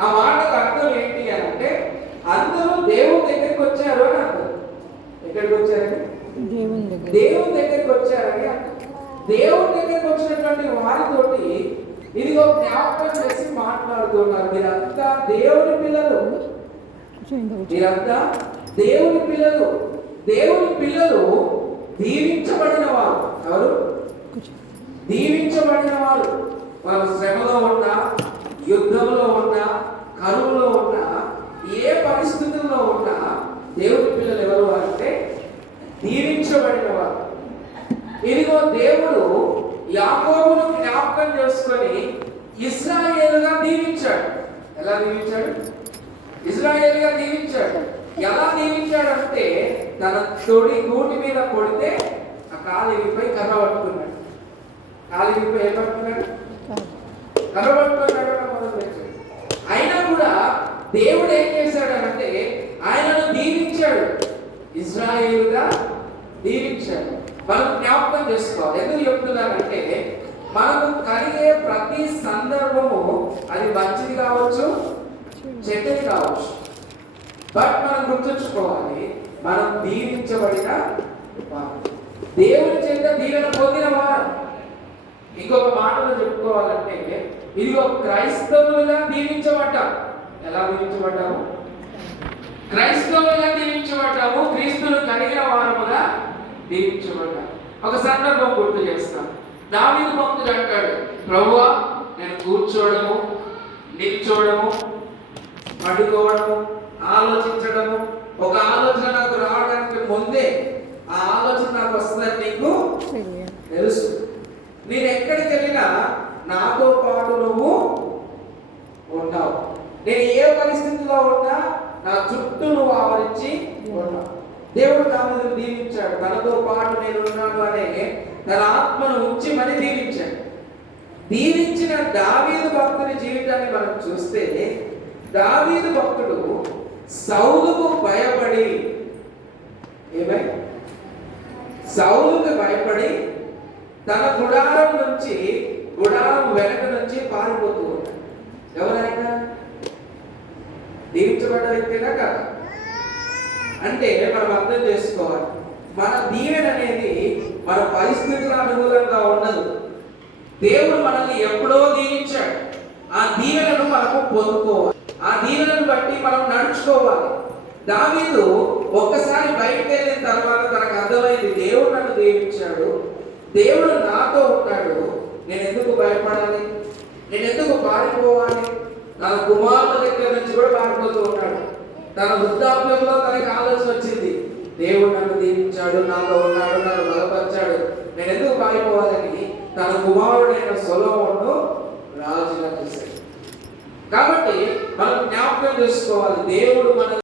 ఆ మాటకు అర్థం ఏంటి అని అంటే అందరూ దేవుని దగ్గరికి వచ్చారు అని అర్థం. ఎక్కడికి వచ్చారండి? దేవుని దగ్గర దేవుని దగ్గరికి వచ్చారని. దేవుని దగ్గరికి వచ్చినటువంటి వారితోటి ఇదిగో జ్ఞాపకం చేసి మాట్లాడుతున్నారు. మీరంతా దేవుని పిల్లలు. మీరంతా దేవుని పిల్లలు. దేవుని పిల్లలు దీవించబడిన వారు. ఎవరు. దీవించబడిన వారు. మనం శ్రమలో ఉన్నా యుద్ధంలో ఉన్నా కరువులో ఉన్నా ఏ పరిస్థితుల్లో ఉన్నా దేవుని పిల్లలు ఎవరు అంటే దీవించబడిన వారు ఇదిగో దేవుడు యాకోబును జ్ఞాపకం చేసుకొని ఇస్రాయేలుగా దీవించాడు. ఎలా దీవించాడు? ఇజ్రాయేల్గా దీవించాడు. ఎలా దీవించాడంటే తన తొడి గూటి మీద కొడితే ఆ కాలిపై కర్ర పట్టుకున్నాడు. కాలిపై ఏం పట్టుకున్నాడు? కర్ర పట్టుకున్నాడు అయినా కూడా దేవుడు ఏం చేశాడు అంటే ఆయనను దీవించాడు. ఇజ్రాయేలుగా దీవించాడు మనం జ్ఞాపకం చేసుకోవాలి. ఎందుకు చెప్తున్నారంటే మనకు కలిగే ప్రతి సందర్భము అది మంచిది కావచ్చు చెడ్డది కావచ్చు. బట్ మనం గుర్తుంచుకోవాలి మనం దీవించబడిన దేవుని చేత దీవెన పొందిన వారు. ఇంకొక మాటలో చెప్పుకోవాలంటే ఇదిగో క్రైస్తవులుగా దీవించబడ్డాం. ఎలా దీవించబడ్డాము? క్రైస్తవులు దీవించబడ్డాము కలిగిన వారముగా దీవించబడ్డాము ఒక సందర్భం గుర్తు చేస్తాను. దావీదు భక్తుడు అంటాడు ప్రభువా నేను కూర్చోవడము నిల్చోవడము పడుకోవడము ఆలోచించడము ఒక ఆలోచన నాకు రావడానికి ముందే ఆ ఆలోచన నాకు వస్తుందని నీకు తెలుసు. నేను ఎక్కడికి వెళ్ళినా నాతో పాటు నువ్వు ఉంటావు. నేను ఏ పరిస్థితిలో ఉన్నా నా చుట్టూ నువ్వు ఆవరించి దేవుడు దావీదును దీవించాడు. తనతో పాటు నేను ఉన్నాను అనే తన ఆత్మను ఉంచి మరి దీవించాడు. దీవించిన దావీదు భక్తుని జీవితాన్ని మనం చూస్తే దావీదు భక్తుడు సౌలుకు భయపడి ఏమై? సౌలుకు భయపడి తన గుడారం నుంచి గుడారం వెనక నుంచి పారిపోతూ ఎవరైనా దీవించబడ్డ వ్యక్తినా కదా? అంటే మనం అర్థం చేసుకోవాలి. మన దీవెన అనేది మన పరిస్థితుల అనుకూలంగా ఉండదు. దేవుడు మనల్ని ఎప్పుడో దీవించాడు. ఆ దీవెనను మనము పొందుకోవాలి. ఆ దీవెనను బట్టి మనం నడుచుకోవాలి. దావీదు ఒక్కసారి బయటకు వెళ్ళిన తర్వాత తనకు అర్థమైంది దేవుడు నన్ను దీవించాడు. దేవుడు నాతో ఉన్నాడు నేను ఎందుకు భయపడాలి? నేను ఎందుకు పారిపోవాలి? నా కుమారుల దగ్గర నుంచి కూడా పారిపోతూ ఉన్నాడు తన వృద్ధాప్యంలో తనకి ఆలోచన వచ్చింది. దేవుడు నన్ను దీవించాడు నాతో ఉన్నాడు నన్ను బలపరిచాడు. నేను ఎందుకు పారిపోవాలని? తన కుమారుడైన సొలోమోను రాజుగా చేశాడు. కాబట్టి మనం జ్ఞాపకం చేసుకోవాలి. దేవుడు మన